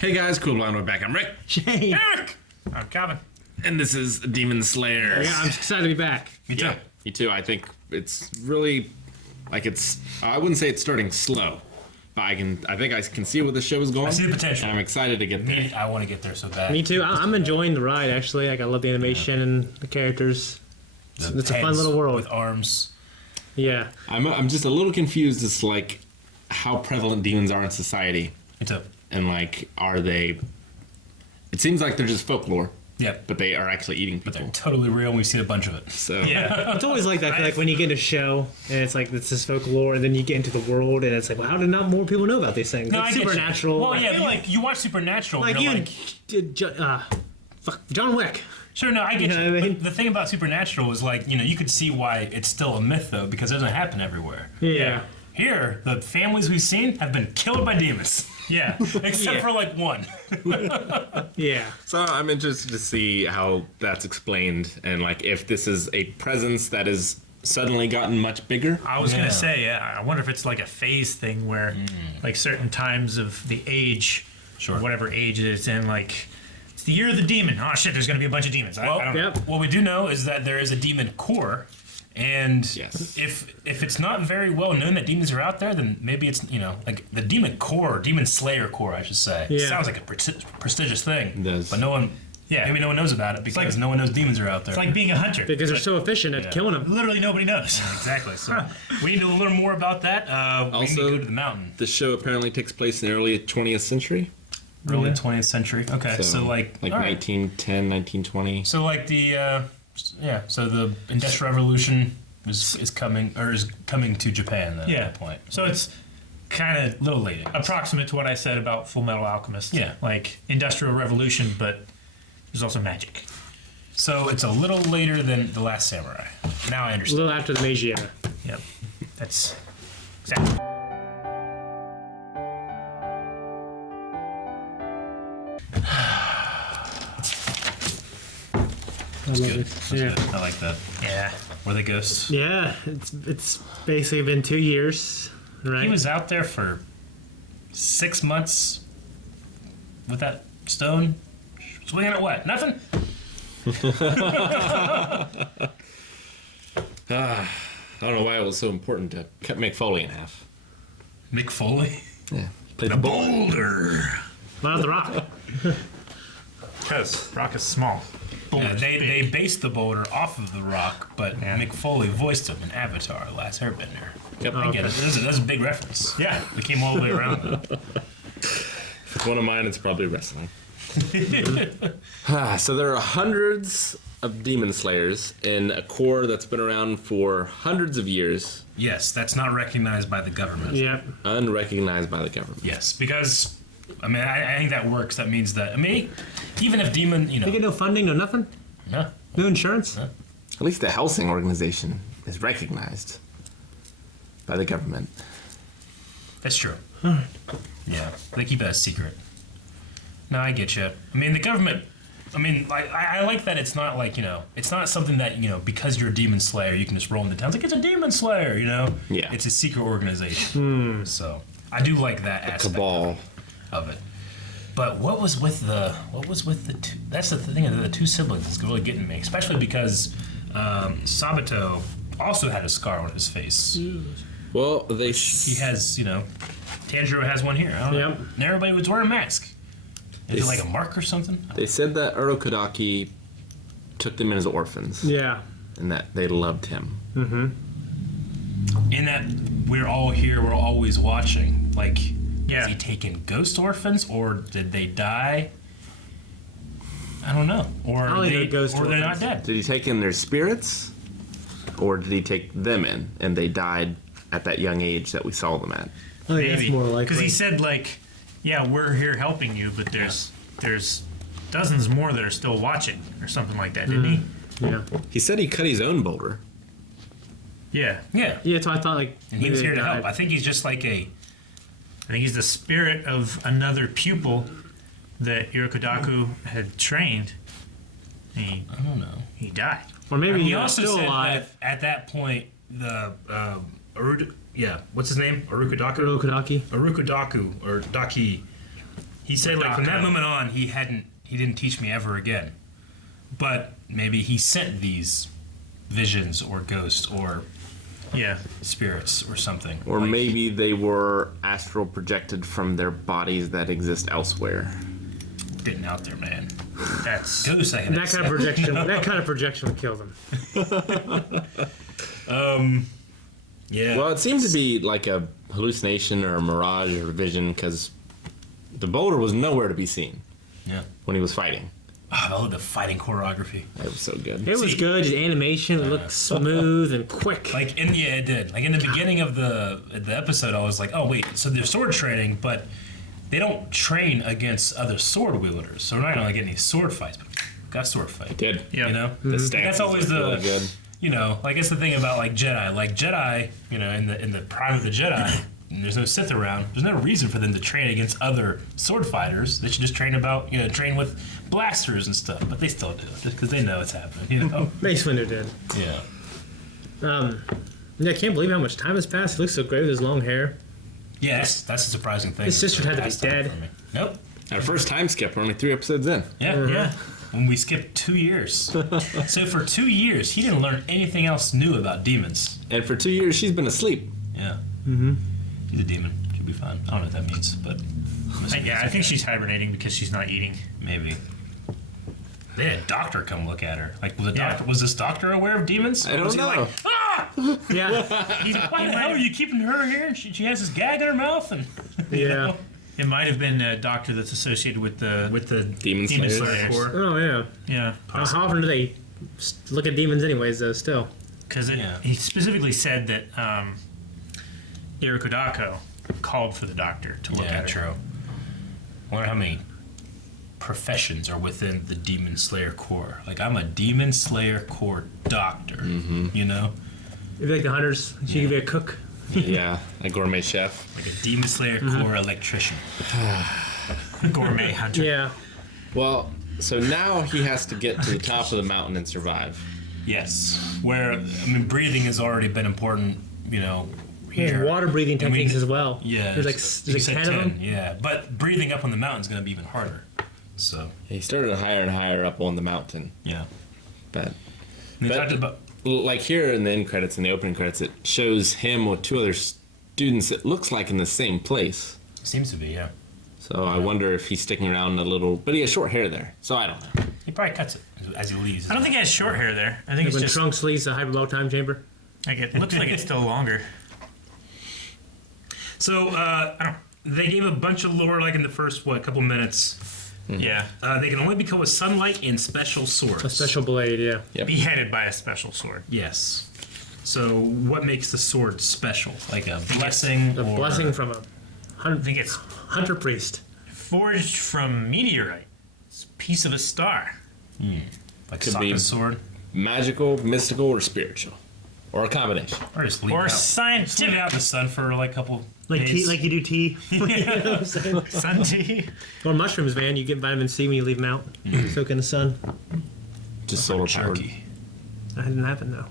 Hey guys, Cool Blonde, we're back. I'm Rick. Shane. Eric! I'm Calvin. And this is Demon Slayer. Yeah, I'm excited to be back. Me too. Yeah, me too. I think it's really, I wouldn't say it's starting slow, but I think I can see where the show is going. I see the potential. And I'm excited to get there. I want to get there so bad. Me too. I'm enjoying the ride, actually. Like, I love the animation and the characters. It's a fun little world. With arms. Yeah. I'm just a little confused as to, like, how prevalent demons are in society. Me too. And, like, are they... It seems like they're just folklore. Yeah. But they are actually eating But people. they're totally real, and we've seen a bunch of it. So... Yeah. It's always like that. I feel like when you get in a show, and it's like, it's this folklore, and then you get into the world, and it's like, well, how did not more people know about these things? No, It's I get you. supernatural. Well, yeah, you watch Supernatural. Like, you're you John Wick. Sure, no, I get You know you. what I mean? But the thing about Supernatural is, like, you could see why it's still a myth, though, because it doesn't happen everywhere. Yeah. Here, the families we've seen have been killed by demons. Yeah. Except for, like, one. Yeah. So I'm interested to see how that's explained and like if this is a presence that has suddenly gotten much bigger. I was Yeah. gonna say, I wonder if it's like a phase thing where, like, certain times of the age, Sure. or whatever age it's in, like, it's the year of the demon. Oh shit, there's gonna be a bunch of demons. I don't know. Yep. What we do know is that there is a demon core, and Yes. if it's not very well known that demons are out there, then maybe it's like the demon core, demon slayer core, I should say. Yeah. Sounds like a prestigious thing, It does. but maybe no one knows about it because no one knows demons are out there. It's like being a hunter. Because they're so efficient at killing them. Literally nobody knows. Exactly. So we need to learn more about that. We need Also- to go to the mountain. The show apparently takes place in the early 20th century. Early 20th century. Okay, so like all right. 1910, 1920. So like so the Industrial Revolution is coming to Japan then, Yeah. at that point. So it's kind of A little late. approximate to what I said about Full Metal Alchemist. Yeah. Like Industrial Revolution, but there's also magic. So it's a little later than The Last Samurai. Now I A understand. little after the Meiji era. Yep. That's exactly. I love it. That's Yeah. good. I like that. Yeah. Were they ghosts? Yeah, it's basically been 2 years, right? He was out there for 6 months with that stone, swinging at what? Nothing? I don't know why it was so important to cut McFoley in half. Mick Foley? Yeah. Played The boulder. Not the Rock. Because Rock is small. Yeah, they based the boulder off of the Rock, but Mick Foley voiced him in Avatar: The Last Airbender. Yep. I get it. That's a big reference. Yeah. We came all the way around. Though. If it's one of mine, it's probably wrestling. So there are hundreds of demon slayers in a core that's been around for hundreds of years, Yes, that's not recognized by the government. Yep. unrecognized by the government. Yes, because I think that works. That means that even if demon, They get no funding, no nothing? no, No insurance? At least the Helsing organization is recognized by the government. that's true. Yeah, they keep that a secret. No, I get you. The government. I like that it's not like, it's not something that, because you're a demon slayer, you can just roll in the town. It's like, it's a demon slayer, Yeah. It's a secret organization. So, I do like that aspect Cabal. of it. But what was with the two, that's the thing, the two siblings is really getting me, especially because Sabito also had a scar on his face. Well, they He has, Tanjiro has one here. I don't know. Yep. And everybody was wearing a mask. Is it like a mark or something? They said that Urokodaki took them in as orphans Yeah. and that they loved him. In that we're all here, we're always watching. Like, Yeah. is he taking ghost orphans or did they die? I don't know. Or don't think they're ghost they're not orphans. dead. Did he take in their spirits? Or did he take them in and they died at that young age that we saw them at? I think that's more likely. Because he said, like, yeah, we're here helping you, but there's dozens more that are still watching, or something like that, didn't he? Yeah. He said he cut his own boulder. Yeah. Yeah. Yeah, so I thought, like... And he was maybe here to they help. died. I think he's just like I think he's the spirit of another pupil that Irokodaku had trained. And I don't know. he died. Or maybe He he's also still said alive. that at that point, the what's his name? Arukodaku? Urokodaki. Arukodaku or Daki. He said like from that moment on, he didn't teach me ever again. But maybe he sent these visions or ghosts or spirits or something. Or maybe they were astral projected from their bodies that exist elsewhere. Getting out there, man. That's Ghosts, I can That kind of projection. That kind of projection would kill them. Yeah. Well, it seems to be like a hallucination or a mirage or a vision because the boulder was nowhere to be seen when he was fighting. Oh, the fighting choreography. It was so good. It was good. Just animation. It looked smooth and quick. Like it did. Like in the beginning of the episode, I was like, oh wait, so they're sword training, but they don't train against other sword wielders, so we're not gonna get any sword fights. But got sword fight. It did. Yeah. You know, The stances that's always were really good. you know, like it's the thing about like Jedi. Like Jedi, you know, in the prime of the Jedi, and there's no Sith around. There's no reason for them to train against other sword fighters. They should just train train with blasters and stuff. But they still do, just because they know it's happening. You know. Mace Windu did. Yeah. Yeah, I can't believe how much time has passed. He looks so great with his long hair. Yeah, that's a surprising thing. His sister had to be That's not dead. for me. Nope. Our first time skip. We're only 3 episodes in. Yeah, yeah. When we skipped 2 years. So for 2 years, he didn't learn anything else new about demons. And for 2 years, she's been asleep. Yeah. Mm-hmm. He's a demon. Should be fine. I don't know what that means, but I think she's hibernating because she's not eating. maybe. They had a doctor come look at her. Like, was this doctor aware of demons? I don't Was he know. like, Yeah. why the hell are you keeping her here? And she has this gag in her mouth, and you Yeah. know? It might have been a doctor that's associated with the Demon Demon Slayers. Slayer Corps. Oh, yeah. Yeah, How often do they look at demons anyways, though, still? because he specifically said that Irakodako called for the doctor to look Yeah, at her. true. I wonder how many professions are within the Demon Slayer Corps. Like, I'm a Demon Slayer Corps doctor, you know? If you like the hunters, she could be a cook. Yeah, a gourmet chef. Like a Demon Slayer Corps electrician. Gourmet hunter. Yeah. Well, so now he has to get to the top of the mountain and survive. Yes. Where, I mean, breathing has already been important, you know, He has here. water breathing And we- techniques as well. Yeah. There's like, you there's said like 10 of them. Yeah. But breathing up on the mountain is going to be even harder. So, He started higher and higher up on the mountain, yeah. but And they But- talked about. like here in the end credits and the opening credits, it shows him with 2 other students. It looks like in the same place. Seems to be, yeah. So I wonder if he's sticking around a little, but he has short hair there, so I don't know. He probably cuts it as he leaves. I don't think he has short hair there. I think it's When just Trunks leaves the hyperbolic time chamber. like it looks like it's still longer. So, they gave a bunch of lore, like in the first, couple minutes. Yeah, They can only become with sunlight and special swords. A special blade, yeah. Yep. beheaded by a special sword. Yes. So, what makes the sword special? Like a blessing? A or blessing from a I think it's hunter priest. forged from meteorite. It's a piece of a star. Like Could be- Sokka's sword? Magical, mystical, or spiritual, or a combination. Or just leave Or it out. Just leave scientific. it out in the sun for like a couple Like days. tea, like you do tea. You know what I'm saying? Sun tea. Or mushrooms, man. You get vitamin C when you leave them out. Soak in the sun. Just solar powered. Junkie. That didn't happen, though.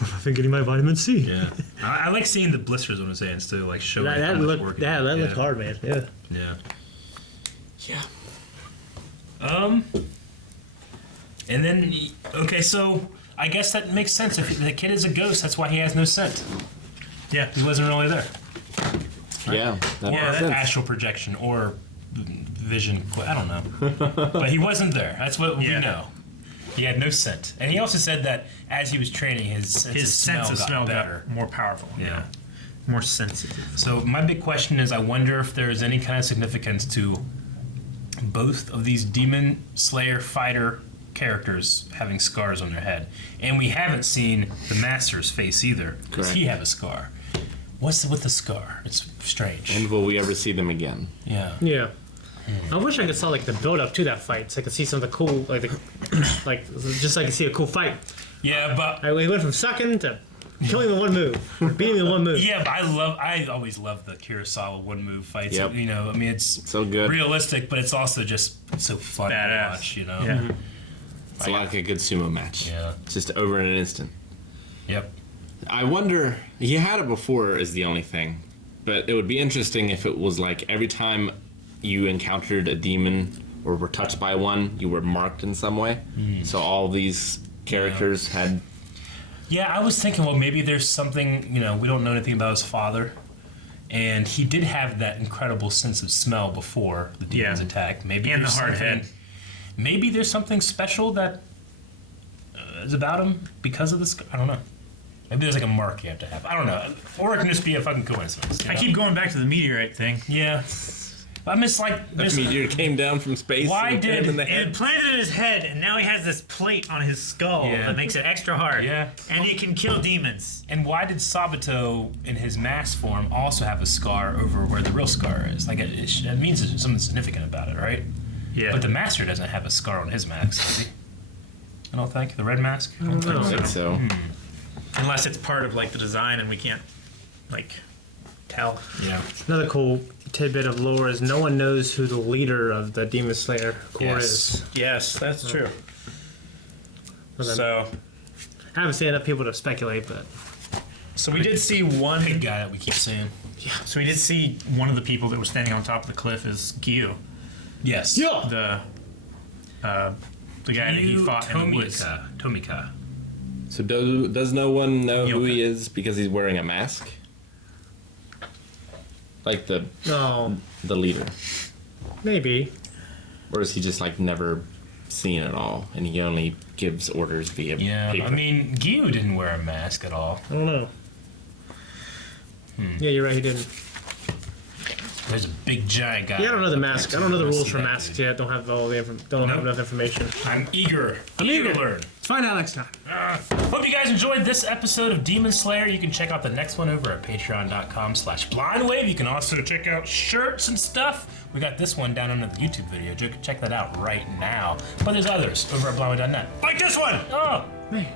I've been getting my vitamin C. Yeah. I like seeing the blisters on his hands too, like showing That, how that much looked work. that looked hard, man. Yeah. Yeah. Yeah. And then, okay, so I guess that makes sense. If the kid is a ghost, that's why he has no scent. Yeah. He wasn't really there. Yeah, that Or makes that sense. astral projection or vision. I don't know. But he wasn't there. That's what we Yeah. know. He had no scent. And he also said that as he was training, his sense of smell got better. got more powerful. Yeah. More sensitive. So my big question is, I wonder if there is any kind of significance to both of these demon slayer fighter characters having scars on their head, and we haven't seen the master's face either. Does he have a scar? What's with the scar? It's strange. And will we ever see them again? Yeah. Yeah. I wish I could saw like the build up to that fight, so I could see some of the cool, like like just so I could see a cool fight. Yeah, but We went from sucking to killing in one move, or beating in one move. I always love the Kurosawa one move fights. Yep. You know, I mean, it's So good. realistic, but it's also just so fun to Badass. watch. You know. Yeah. It's like a good sumo match. Yeah. It's just over in an instant. Yep. I wonder, he had it before is the only thing. But it would be interesting if it was like every time you encountered a demon or were touched by one, you were marked in some way. So all these characters had. Yeah, I was thinking, well, maybe there's something, we don't know anything about his father. And he did have that incredible sense of smell before the demons attacked. Maybe And the there's hard something- head. Maybe there's something special that is about him because of this. I don't know. Maybe there's like a mark you have to have. I don't know. Or it can just be a fucking coincidence. I keep going back to the meteorite thing. Yeah. I'm just like, The there's, meteor came down from space. Why and hit him did- in the It head. planted in his head, and now he has this plate on his skull Yeah. that makes it extra hard. Yeah. And he can kill demons. and why did Sabito in his mask form also have a scar over where the real scar is? Like it means there's something significant about it, right? Yeah. But the master doesn't have a scar on his mask, does he? I don't think. The red mask? I don't know. I think so. Unless it's part of like the design and we can't tell. Yeah. Another cool tidbit of lore is no one knows who the leader of the Demon Slayer Corps is. Yes, that's true. Well, then, So I haven't seen enough people to speculate, but we did see one Big guy that we keep saying. So we did see one of the people that was standing on top of the cliff is Gyu, Yes. yeah, the guy that he fought in the woods. Tomika. So does no one know who Yoka. he is because he's wearing a mask? Like the no, leader, maybe. or is he just like never seen at all, and he only gives orders via Yeah. paper? I mean, Gyu didn't wear a mask at all. I don't know. Yeah, you're right. He didn't. There's a big giant guy. Yeah, I don't know the mask. I don't know the Let's rules see for that masks dude. yet. Don't have all the don't have Nope. enough information. I'm eager. I'm to eager. learn. Let's find out next time. Hope you guys enjoyed this episode of Demon Slayer. You can check out the next one over at patreon.com/blindwave. You can also check out shirts and stuff. We got this one down under the YouTube video. Check that out right now. But there's others over at blindwave.net. Like this one! Oh! Man.